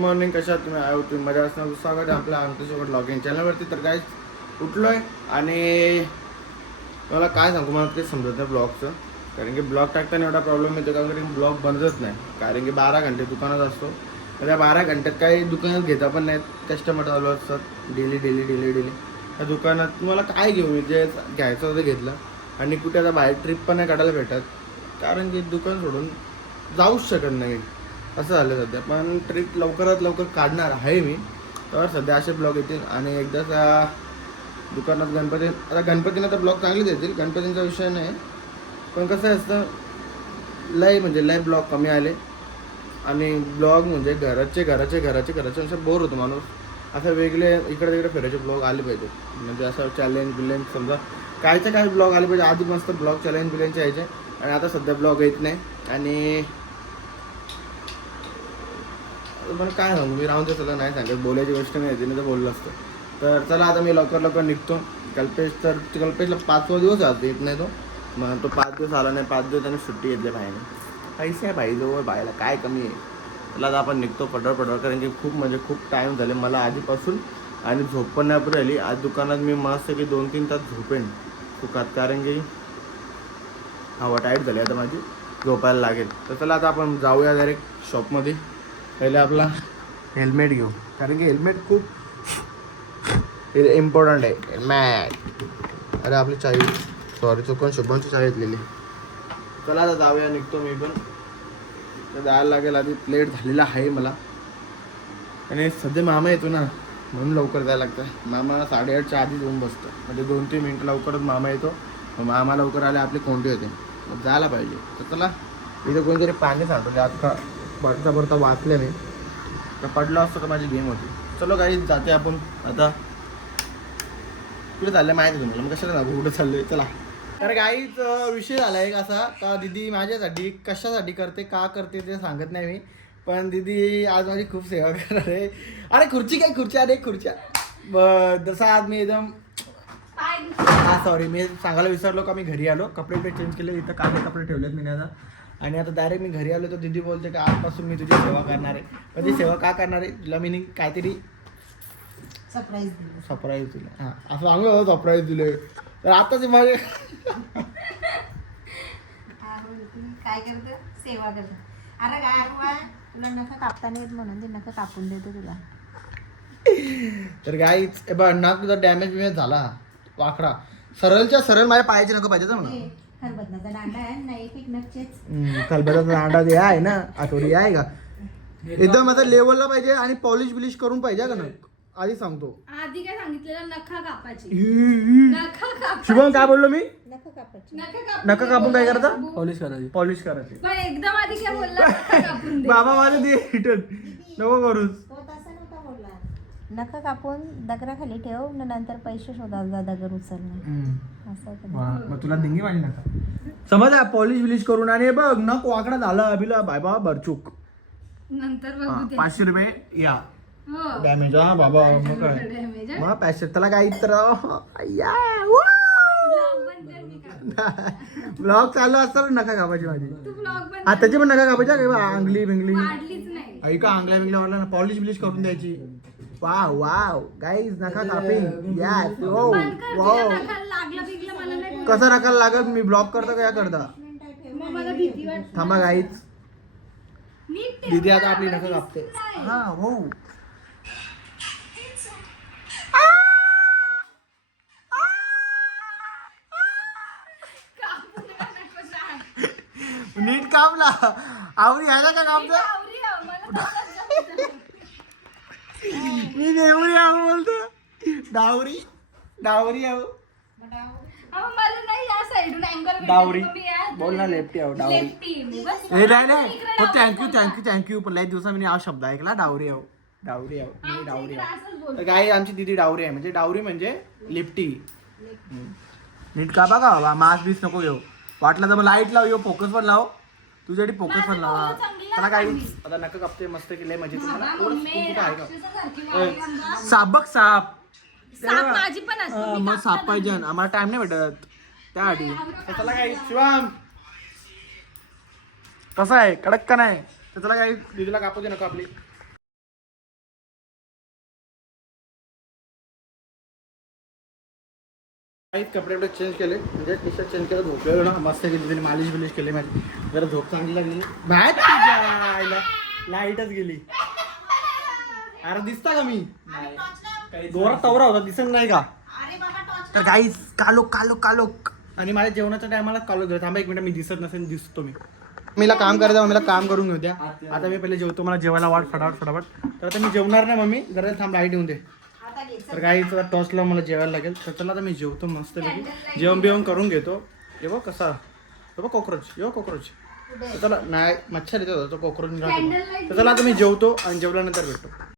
Morning, कशा आहात तुम्ही? आयो तुम्ही मजा असणार. स्वागत आहे आपल्या आमच्यासोबत ब्लॉगिंग चॅनलवरती. तर काय उठलोय आणि मला काय सांगू, मला ते समजत नाही ब्लॉगचं. कारण की ब्लॉग टाकताना एवढा प्रॉब्लेम येतो कारण की ब्लॉग बनतच नाही. कारण की 12 घंटे दुकानात असतो. तर त्या 12 घंट्यात काही दुकानात घेता पण नाहीत, कस्टमर चालू असतात डेली. त्या दुकानात तुम्हाला काय घेऊ, मी जे घ्यायचं होतं घेतलं. आणि कुठे आता बाहेर ट्रिप पण नाही काढायला भेटत, कारण की दुकान सोडून जाऊच शकत नाही. असं झालं सध्या. पण ट्रिप लवकरात लवकर काढणार आहे मी. तर सध्या असे ब्लॉग येतील. आणि एकदाचा दुकानात आता गणपतीनं तर ब्लॉग चांगलेच येतील, गणपतींचा विषय नाही. पण कसं असतं, लय ब्लॉग कमी आले. आणि ब्लॉग म्हणजे घराचे असं बोर होतो माणूस. असं वेगळे इकडे तिकडे फिरायचे ब्लॉग आले पाहिजे. म्हणजे असं चॅलेंज समजा कायचे काय ब्लॉग आले पाहिजे. आधी मस्त ब्लॉग चॅलेंज यायचे, आणि आता सध्या ब्लॉग येत नाही. आणि मला काय सांगू, मी राहून ते सगळं नाही सांगत, बोलायची गोष्ट नाही येते, मी तर बोललो असतं. तर चला आता मी लवकर निघतो. कल्पेशला 5वा दिवस आज येत नाही तो. मग तो 5 दिवस आला नाही. 5 दिवस त्याने सुट्टी घेतली बाईने. पैसे आहे बाईजवळ, बायला काय कमी आहे. त्याला आता आपण निघतो पटळ, कारण की खूप टाईम झाले मला आधीपासून. आणि झोप पण नाही पुढे आली. आज दुकानात मी मस्त की 2-3 तास झोपेन सुखात, कारण की हवा टाईट झाली आता माझी, झोपायला लागेल. तर चला आता आपण जाऊया डायरेक्ट शॉपमध्ये. पहिले आपला हेल्मेट घेऊ, कारण की हेल्मेट खूप इम्पॉर्टंट आहे. हेल्मेट. अरे आपली चावी, सॉरी चुकून शुभमची चावी घेतलेली. चला आता जाऊया, निघतो मी पण. तर जायला लागेल, आधी लेट झालेला आहे मला. आणि सध्या मामा येतो ना, म्हणून लवकर जायला लागतं. मामा 8:30च्या आधीच येऊन बसतो, म्हणजे 2-3 मिनटं लवकरच मामा येतो. मग मामा लवकर आले आपली कोंडी होते, मग जायला पाहिजे. तर चला, इथं कोणतरी पाणी साठवले, आता भरता वाचल्याने. तर पडलं असतं तर माझी गेम होती. चलो काही जाते आपण आता. कुठे चाललंय माहिती तुम्हाला, मग कशाला जाऊ, कुठं चाललंय चला. तर काहीच विषय झाला एक असा का, दिदी माझ्यासाठी कशासाठी करते, का करते ते सांगत नाही मी. पण दिदी आज माझी खूप सेवा करणार आहे. अरे खुर्च्या. जसं आज मी एकदम सॉरी, मी सांगायला विसरलो का मी घरी आलो, कपडे चेंज केले, इथं काळे कपडे ठेवलेत मी आता. आणि आता डायरेक्ट मी घरी आलो तर दिदी बोलते का आजपासून मी तुझी सेवा करणार आहे. पण ती सेवा का करणार आहे, तुला मी काहीतरी सरप्राईज दिलं. हां, असं सांगू, सरप्राईज दिले. तर आताच माझे काय करतो, सेवा करतो. अरे काय तुला नखं कापता नाही येत म्हणून ते नखं कापून देतो तुला. तर गाईच बघ ना, तुझा डॅमेज झाला वाकडा. सरळ माझ्या पायाची नको पाहिजे ना. खलबत्त्याचा दांडा आहे ना, एक नखचेच. खलबत्त्याचा दांडा जे आहे ना, आठवडी आहे का, एकदम आता लेवलला पाहिजे. आणि पॉलिश करून पाहिजे का ना, आधी सांगतो. आधी काय सांगितलेलं, नखा कापायची. शुभम काय बोललो मी, नखं कापायची. नका कापून काय करायचं, पॉलिश करायची. पण एकदम आधी काय बोलला, नखा कापून दे. बाबा माझं ते रिटर्न नको करूच. तो तसा नव्हता बोलला. नखं कापून दगडाखाली ठेव, नंतर पैसे शोधायला जा दगड उचलणं असं. मग तुला दिंगी माझी नका समज, पॉलिश करून. आणि बघ नक वाकडा झाला बिला बाय बाबा भरचूक. नंतर बघू ते. 500 रुपये या हो. डॅमेज. हा बाबा मग काय, डॅमेज आहे. मग 500 त्याला काय तर ब्लॉग बंद कर, मी कापते. ब्लॉग चालू असतं नका कापायची माझी. तू ब्लॉग बंद हा त्याची पण नका कापायची का, अंगली बिंगली वाढलीच नाही. ऐका, अंगल्या वाला पॉलिश करून द्यायची. वाव गाईज नका कापिंग. यस वो बंद कर, वाव. तुझ्या नखाला लागलं बिगलं मला नाही. कसं नकाला लागत, मी ब्लॉक करतो का या करता. मग मला भीती वाटते. थांबा गाईज, नीट ठेव दीदी ना, आता आपली मला नखं दिसत कापते. नाही. हा हो. कापू नका, नको सांग. नीट कापला, आवडी यायला का मी कापतं. डावरी आहे, मला तसंच जमतं. मी देवरी आहो बोलतो, डावरी आहो. अहो, मला नाही या साईडून अँगल डावरी बोल ना, लेफ्टी आहो डावरी. बस. हे नाही थँक्यू पण लई दिवसा मी हा शब्द ऐकला, डावरी आहो मी डावरी आहो. तर काय, आमची दिदी डावरी आहे, म्हणजे डावरी म्हणजे लिफ्टी. नीट का बघा बाबा, मास्क बीस नको घेऊ. वाटलं तर मग लाईट लाव, फोकस पण लाव, तुझ्यासाठी फोकस पण लावा. त्याला काही आता नका कापते मस्त केलंय म्हणजे तुम्हाला कुठं आहे का. साप बघ, साप माझी पण असते. मग साप पाहिजे, आम्हाला टाइम नाही भेटत त्यासाठी. त्याला काही शिवाम कसं आहे, कडक का नाही. त्याला काही दिदीला कापू दे नका आपली. काही कपडे चेंज केले म्हणजे टी शर्ट चेंज केलं झोपलेलो ना मस्त केली त्यांनी मालिश बिलिश केली माझी जरा झोप चांगली लागली बाहेर लाईटच गेली अरे दिसता का मी दोरा तवरा होता दिसत नाही का तर गाईस कालोक आणि माझ्या जेवणाच्या टायमाला कालोक गेलं थांबा एक मिनिट मी दिसत नसेल दिसतो मीला काम करायचं मम्मीला काम करून घेऊ द्या आता मी पहिले जेवतो मला जेवायला वाट फटाफट तर आता मी जेवणार नाही मम्मी जरा थांब लाईट येऊन दे तर काही टॉसला मला जेवायला लागेल तर चला आता मी जेवतो मस्त जेवण बिवण करून घेतो हे बघ कसा हे बघ कॉक्रोच चला नाही मच्छर येतो तो कॉक्रोच तर चला आता मी जेवतो आणि जेवल्यानंतर भेटतो